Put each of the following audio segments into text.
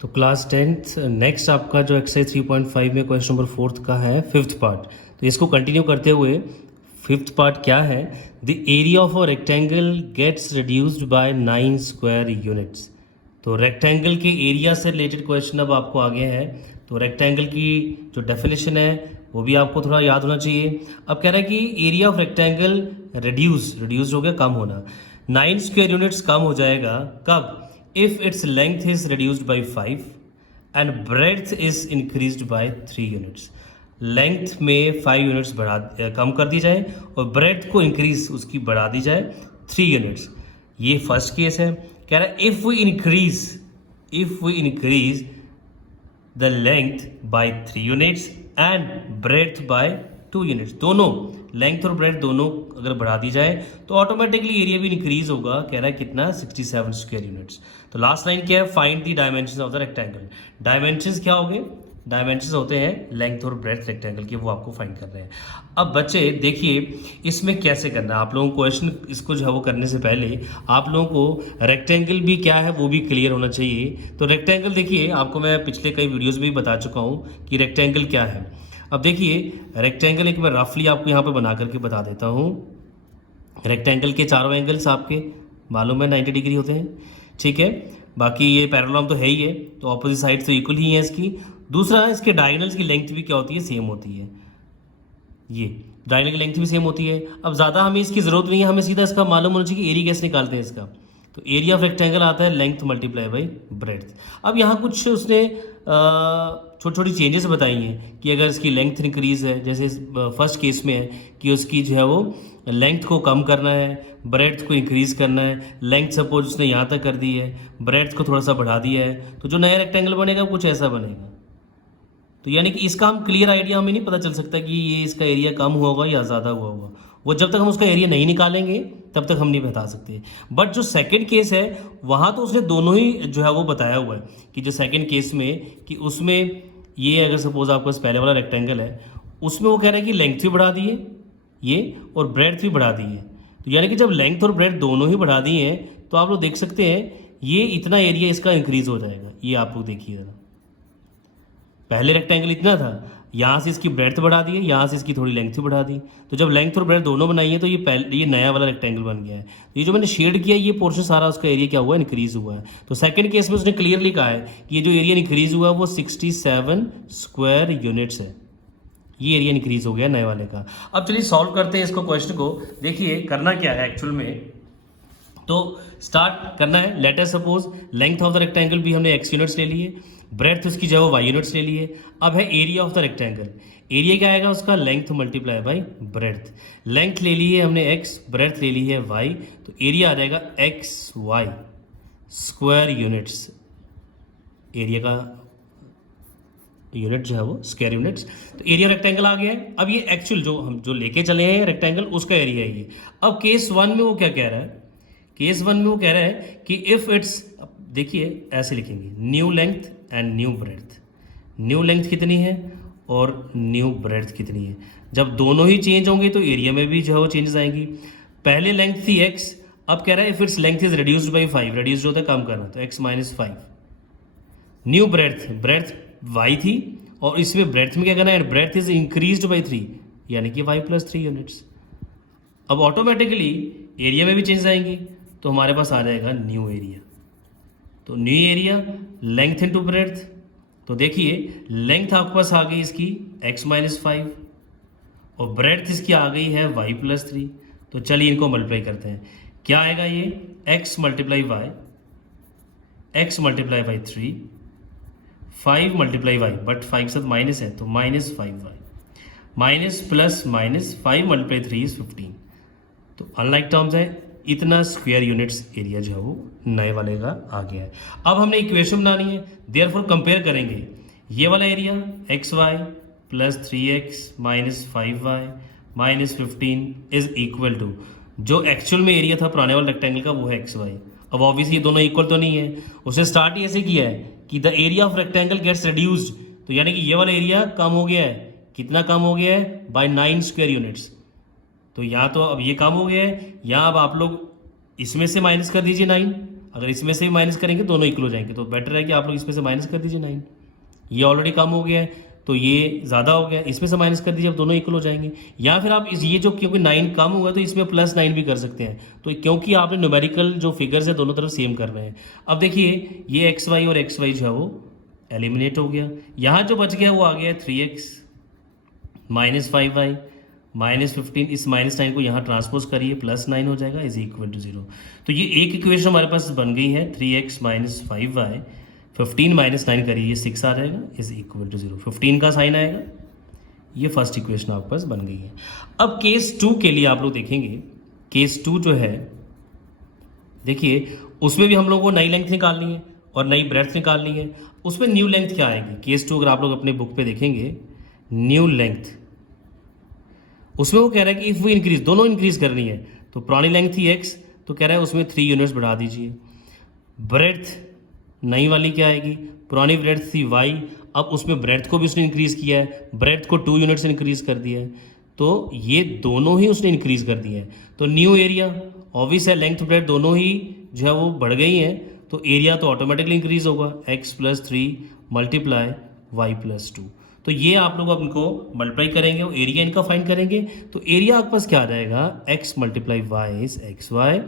तो class tenth next आपका जो एक्सरसाइज 3.5 में क्वेश्चन नंबर फोर्थ का है फिफ्थ पार्ट। तो इसको कंटिन्यू करते हुए फिफ्थ पार्ट क्या है, the area of a rectangle gets reduced by 9 square units. तो रेक्टेंगल के एरिया से रिलेटेड क्वेश्चन अब आपको आगे है। तो रेक्टेंगल की जो डेफिनेशन है वो भी आपको थोड़ा याद होना चाहिए। अब कह रहा है कि एरिया ऑफ रेक्टेंगल रिड्यूस हो गया, कम होना। 9 स्क्वायर यूनिट्स कम हो जाएगा कब? if its length is reduced by 5 and breadth is increased by 3 units। Length में 5 यूनिट्स कम कर दी जाए और ब्रेथ को इंक्रीज उसकी बढ़ा दी जाए 3 यूनिट्स। ये फर्स्ट केस है। कह रहा है if we increase the length by 3 units and breadth by 2 units, दोनों लेंथ और ब्रेथ दोनों अगर बढ़ा दी जाए तो ऑटोमेटिकली एरिया भी इंक्रीज होगा। कह रहा है कितना? 67 स्क्वायर यूनिट्स। तो लास्ट लाइन क्या है? Find the dimension of the rectangle. Dimensions क्या हो गए? डायमेंशंस होते हैं लेंथ और ब्रेथ रेक्टेंगल के, वो आपको फाइंड कर रहे हैं। अब बच्चे देखिए इसमें कैसे करना है आप लोगों को। क्वेश्चन इसको जो है वो करने से पहले आप लोगों को रेक्टेंगल भी क्या है वो भी क्लियर होना चाहिए। तो रेक्टेंगल देखिए, आपको मैं पिछले कई वीडियोज़ में भी बता चुका हूँ कि रेक्टेंगल क्या है। अब देखिए रेक्टेंगल एक मैं रफली आपको यहाँ पे बना करके बता देता हूँ। रेक्टेंगल के चारों एंगल्स आपके मालूम है 90 डिग्री होते हैं, ठीक है। बाकी ये पैरेलल तो है ही है, तो ऑपोजिट साइड तो इक्वल ही है इसकी। दूसरा, इसके डायगोनल्स की लेंथ भी क्या होती है? सेम होती है। ये डायगोनल की लेंथ भी सेम होती है। अब ज़्यादा हमें इसकी ज़रूरत नहीं है, हमें सीधा इसका मालूम होना चाहिए कि एरिया कैसे निकालते हैं इसका। तो एरिया ऑफ रेक्टेंगल आता है लेंथ मल्टीप्लाई बाई ब्रेड्थ। अब यहाँ कुछ उसने छोटी छोटी चेंजेस बताई हैं कि अगर इसकी लेंथ इंक्रीज है, जैसे फर्स्ट केस में है कि उसकी जो है वो लेंथ को कम करना है, ब्रेड्थ को इंक्रीज करना है। लेंथ सपोज उसने यहाँ तक कर दी है, ब्रेड्थ को थोड़ा सा बढ़ा दिया है, तो जो नया रेक्टेंगल बनेगा कुछ ऐसा बनेगा। तो यानी कि इसका हम क्लियर आइडिया हमें नहीं पता चल सकता कि ये इसका एरिया कम हुआ होगा या ज़्यादा हुआ होगा। वो जब तक हम उसका एरिया नहीं निकालेंगे तब तक हम नहीं बता सकते। बट जो सेकंड केस है वहाँ तो उसने दोनों ही जो है वो बताया हुआ है कि जो सेकंड केस में कि उसमें ये अगर सपोज आपके पास पहले वाला रेक्टेंगल है, उसमें वो कह रहा है कि लेंथ भी बढ़ा दी है ये और ब्रेड्थ भी बढ़ा दी है। तो यानी कि जब लेंथ और ब्रेड्थ दोनों ही बढ़ा दी हैं तो आप लोग देख सकते हैं ये इतना एरिया इसका इंक्रीज हो जाएगा। ये आप लोग देखिए ज़रा, पहले रेक्टेंगल इतना था, यहाँ से इसकी ब्रेड्थ बढ़ा दी है, यहाँ से इसकी थोड़ी लेंथ भी बढ़ा दी। तो जब लेंथ और ब्रेड्थ दोनों बनाई है तो ये नया वाला रेक्टेंगल बन गया है। ये जो मैंने शेड किया ये पोर्शन सारा उसका एरिया क्या हुआ है? इंक्रीज हुआ है। तो सेकंड केस में उसने क्लियरली कहा है कि ये जो एरिया इंक्रीज हुआ है वो 67 स्क्वायर यूनिट्स है। ये एरिया इंक्रीज हो गया नए वाले का। अब चलिए सॉल्व करते हैं इसको, क्वेश्चन को। देखिए करना क्या है एक्चुअल में, तो स्टार्ट करना है। Later suppose length of the rectangle भी हमने x यूनिट्स ले लिए, ब्रेड्थ उसकी जो है वो y यूनिट्स ले लिए। अब है area of the rectangle. Area क्या आएगा उसका? Length multiply by breadth. Length ले ली है हमने x, ब्रेड्थ ले ली है y, तो एरिया आ जाएगा xy स्क्वायर यूनिट्स। एरिया का यूनिट जो है वो स्क्वायर यूनिट्स। तो एरिया रेक्टेंगल आ गया है। अब ये एक्चुअल जो हम जो लेके चले हैं रेक्टेंगल उसका एरिया है ये। अब केस वन में वो क्या कह रहा है? केस वन में वो कह रहा है कि इफ इट्स, देखिए ऐसे लिखेंगे, new length and new breadth. New length कितनी है और न्यू ब्रेड्थ कितनी है। जब दोनों ही चेंज होंगे तो एरिया में भी जो है वो चेंजेस आएंगी। पहले लेंथ थी x, अब कह रहा है if its length is reduced by 5, reduce जो होता है कम करना, तो x minus 5। New breadth, breadth y थी और इसमें ब्रेड्थ में क्या करना है? ब्रेड्थ इज इंक्रीज्ड बाई 3, यानी कि y प्लस 3 यूनिट्स। अब ऑटोमेटिकली एरिया में भी चेंज आएंगी, तो हमारे पास आ जाएगा न्यू एरिया। तो new area length into breadth. तो देखिए लेंथ आपके पास आ गई इसकी x माइनस 5 और ब्रेड्थ इसकी आ गई है y प्लस 3। तो चलिए इनको मल्टीप्लाई करते हैं। क्या आएगा ये? x multiply Y, x multiply by 3, 5 multiply Y, but 5 के साथ माइनस है तो minus 5y, minus plus minus 5 multiply 3 is 15। तो अनलाइक टर्म्स है, इतना स्क्वायर यूनिट्स एरिया जो है वो नए वाले का आ गया है। अब हमने इक्वेशन बनानी है, देयरफॉर कंपेयर करेंगे ये वाला area xy plus 3x minus 5y minus 15 is equal to जो एक्चुअल में एरिया था पुराने वाले रेक्टेंगल का वो है xy। अब ऑब्वियसली ये दोनों इक्वल तो नहीं है, उसने स्टार्ट ही ऐसे किया है कि the area of rectangle gets reduced. तो यानी कि ये वाला एरिया कम हो गया है। कितना कम हो गया है? By 9 square units. तो यहाँ तो अब ये कम हो गया है, यहाँ अब आप लोग इसमें से माइनस कर दीजिए 9। अगर इसमें से भी माइनस करेंगे दोनों इक्वल हो जाएंगे, तो बेटर है कि आप लोग इसमें से माइनस कर दीजिए 9। ये ऑलरेडी कम हो गया है तो ये ज़्यादा हो गया, इसमें से माइनस कर दीजिए, अब दोनों इक्वल हो जाएंगे। या फिर आप ये जो क्योंकि 9 कम हुआ है तो इसमें +9 भी कर सकते हैं, तो क्योंकि आपने न्यूमेरिकल जो फिगर्स है दोनों तरफ सेम कर रहे हैं। अब देखिए ये XY और XY जो है वो एलिमिनेट हो गया, यहाँ जो बच गया वो आ गया 3x -5y -15, इस -9 को यहाँ ट्रांसपोज करिए, +9 हो जाएगा इज इक्वल टू 0। तो ये एक इक्वेशन हमारे पास बन गई है, 3x -5y 15 -9 करिए, ये 6 आ जाएगा इज इक्वल टू 0। 15 का साइन आएगा, ये फर्स्ट इक्वेशन आपके पास बन गई है। अब केस 2 के लिए आप लोग देखेंगे, केस 2 जो है देखिए उसमें भी हम लोगों को नई लेंथ निकालनी है और नई ब्रेड्थ निकालनी है। उसमें न्यू लेंथ क्या आएगी, केस 2 अगर आप लोग अपने बुक पे देखेंगे न्यू लेंथ, उसमें वो कह रहा है कि इफ़ वो इंक्रीज, दोनों इंक्रीज करनी है, तो पुरानी लेंथ थी x, तो कह रहा है उसमें 3 यूनिट्स बढ़ा दीजिए। ब्रेड्थ नई वाली क्या आएगी, पुरानी ब्रेड्थ थी y, अब उसमें ब्रेड्थ को भी उसने इंक्रीज़ किया है, ब्रेड्थ को 2 यूनिट से इंक्रीज कर दिया है, तो ये दोनों ही उसने इंक्रीज कर दिए हैं। तो न्यू एरिया ऑब्वियस है, लेंथ ब्रेड्थ दोनों ही जो है वो बढ़ गई हैं, तो एरिया तो ऑटोमेटिकली इंक्रीज होगा, x + 3 × y + 2। तो ये आप लोग अब इनको मल्टीप्लाई करेंगे और एरिया इनका फाइंड करेंगे, तो एरिया आपके पास क्या आ जाएगा, x × y is xy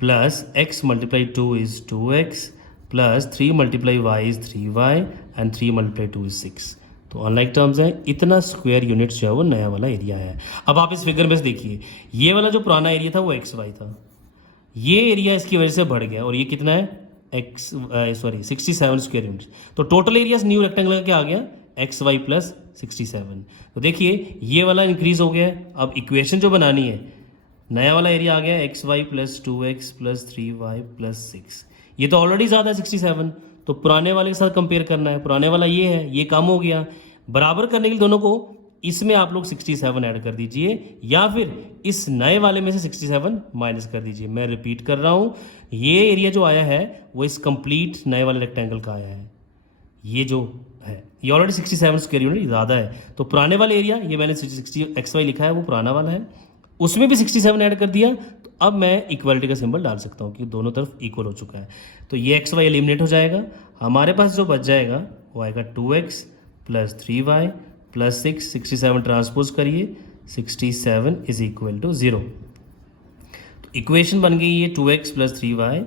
plus x × 2 is 2x plus 3 × y is 3y and 3 × 2 is 6। तो अनलाइक टर्म्स है, इतना स्क्वायर यूनिट्स जो है वो नया वाला एरिया है। अब आप इस फिगर में से देखिए, ये वाला जो पुराना एरिया था वो xy था, ये एरिया इसकी वजह से बढ़ गया और ये कितना है 67 स्क्वायर यूनिट्स। तो टोटल एरिया न्यू रेक्टेंगल का क्या आ गया, XY + 67। तो देखिए ये वाला इंक्रीज हो गया है। अब इक्वेशन जो बनानी है, नया वाला एरिया आ गया XY + 2x + 3y + 6। ये तो ऑलरेडी ज़्यादा है 67, तो पुराने वाले के साथ कंपेयर करना है। पुराने वाला ये है, ये कम हो गया, बराबर करने के लिए दोनों को इसमें आप लोग 67 ऐड कर दीजिए या फिर इस नए वाले में से 67 माइनस कर दीजिए। मैं रिपीट कर रहा हूँ, ये एरिया जो आया है वो इस कंप्लीट नए वाले रेक्टेंगल का आया है। ये जो है ये ऑलरेडी 67 स्क्वायर यूनिट ज़्यादा है, तो पुराने वाले एरिया, ये मैंने 60 XY लिखा है वो पुराना वाला है, उसमें भी 67 ऐड कर दिया, तो अब मैं इक्वालिटी का सिंबल डाल सकता हूँ कि दोनों तरफ इक्वल हो चुका है। तो ये XY एलिमिनेट हो जाएगा, हमारे पास जो बच जाएगा वो आएगा 2x + 3y + 6, 67 ट्रांसपोज करिए, 67 इज इक्वल टू 0। तो इक्वेशन बन गई ये 2x + 3y,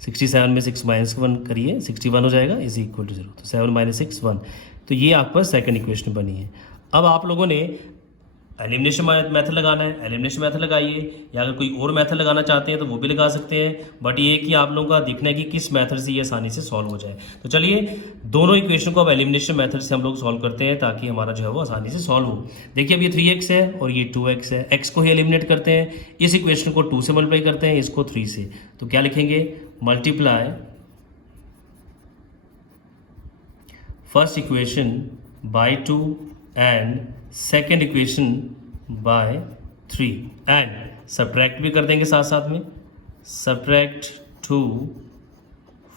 67 में 6 - 1 करिए, 61 हो जाएगा इज इक्वल टू 0। तो 7 - 6 1। तो ये आपका सेकंड इक्वेशन बनी है। अब आप लोगों ने एलिमिनेशन मेथड लगाना है, एलिमिनेशन मेथड लगाइए, या अगर कोई और मेथड लगाना चाहते हैं तो वो भी लगा सकते हैं, बट ये कि आप लोगों का देखना है कि किस मेथड से ये आसानी से सॉल्व हो जाए। तो चलिए दोनों इक्वेशन को अब एलिमिनेशन मेथड से हम लोग सॉल्व करते हैं ताकि हमारा जो है वो आसानी से सॉल्व हो। देखिए अब ये 3x है और ये 2x है, x को ही एलिमिनेट करते हैं, इस इक्वेशन को 2 से मल्टीप्लाई करते हैं, इसको 3 से। तो क्या लिखेंगे, multiply first equation by 2 and second equation by 3 and subtract भी कर देंगे साथ साथ में, सब्ट्रैक्ट 2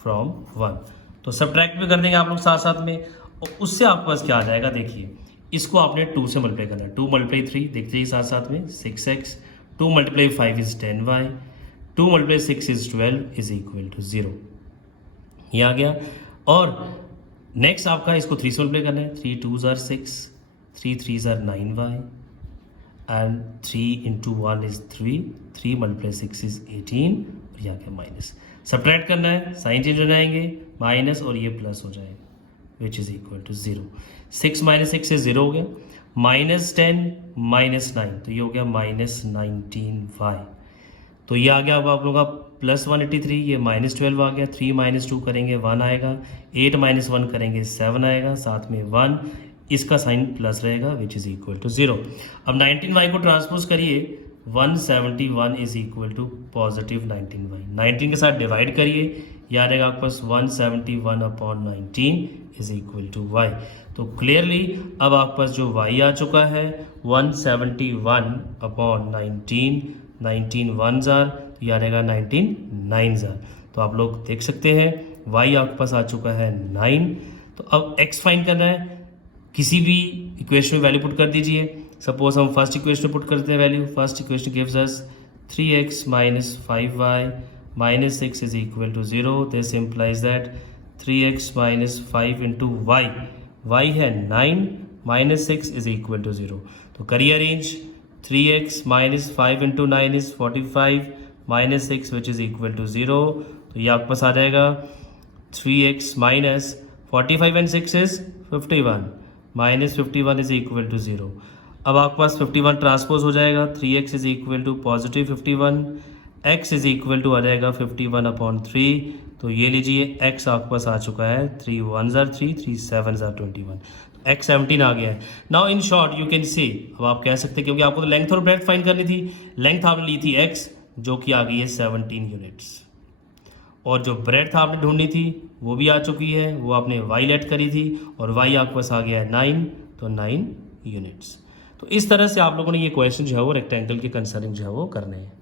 फ्रॉम 1। तो सब्ट्रैक्ट भी कर देंगे आप लोग साथ साथ में, और उससे आपके पास क्या आ जाएगा, देखिए इसको आपने 2 से मल्टीप्लाई करना है, 2 × 3 देखते ही साथ साथ में 6x, 2 × 5 is 10y, 2 × 6 is 12 is equal to 0। ये आ गया। और नेक्स्ट आपका इसको 3 से मल्टीप्लाई करना है, 3 2s are 6, 3 3s are 9y and 3 × 1 is 3, 3 × 6 is 18, और यहाँ क्या माइनस। सब्ट्रैक्ट करना है, साइन चेंज हो जाएंगे, माइनस और ये प्लस हो जाएगा विच इज इक्वल टू 0। 6 - 6 से 0 हो गया, -10 - 9 तो ये हो गया -19y। तो ये आ गया अब आप लोगों का +183, ये -12 आ गया, 3 - 2 करेंगे 1 आएगा, 8 - 1 करेंगे 7 आएगा, साथ में 1, इसका साइन प्लस रहेगा विच इज़ इक्वल टू 0। अब 19y को ट्रांसपोज करिए, 171 इज इक्वल टू +19y, 19 के साथ डिवाइड करिए, यह आ रहेगा आपके पास 171/19 इज इक्वल टू y। तो क्लियरली अब आपके पास जो y आ चुका है 171/19, 19 1s are, तो यह आ रहेगा 19 9s are। तो आप लोग देख सकते हैं y आपके पास आ चुका है 9। तो अब x फाइंड करना है, किसी भी इक्वेशन में वैल्यू पुट कर दीजिए। सपोज हम फर्स्ट इक्वेशन में पुट करते हैं value, first equation gives us 3x - 5y -6 is equal to 0. This implies that 3x minus 5 into y है 9 -6 is equal to 0. तो करिए arrange 3x minus 5 into 9 is 45 minus 6 which is equal to 0. तो ये आपके पास आ जाएगा 3x minus 45 and 6 is 51 minus 51 is equal to 0. अब आपके पास 51 transpose हो जाएगा 3x is equal to positive 51 x is equal to आ जाएगा 51/3. तो ये लीजिए x आपके पास आ चुका है 3 1s are 3 3 7s are 21. x 17 आ गया है. Now in short you can see, अब आप कह सकते हैं क्योंकि आपको तो लेंथ और ब्रेड्थ फाइंड करनी थी. लेंथ आपने ली थी x जो कि आ गई है 17 यूनिट्स, और जो ब्रेड्थ आपने ढूंढनी थी वो भी आ चुकी है, वो आपने y लेट करी थी और y आपके पास आ गया है 9, तो 9 यूनिट्स. तो इस तरह से आप लोगों ने ये क्वेश्चन जो है वो रेक्टेंगल के कंसर्निंग जो है वो करने हैं.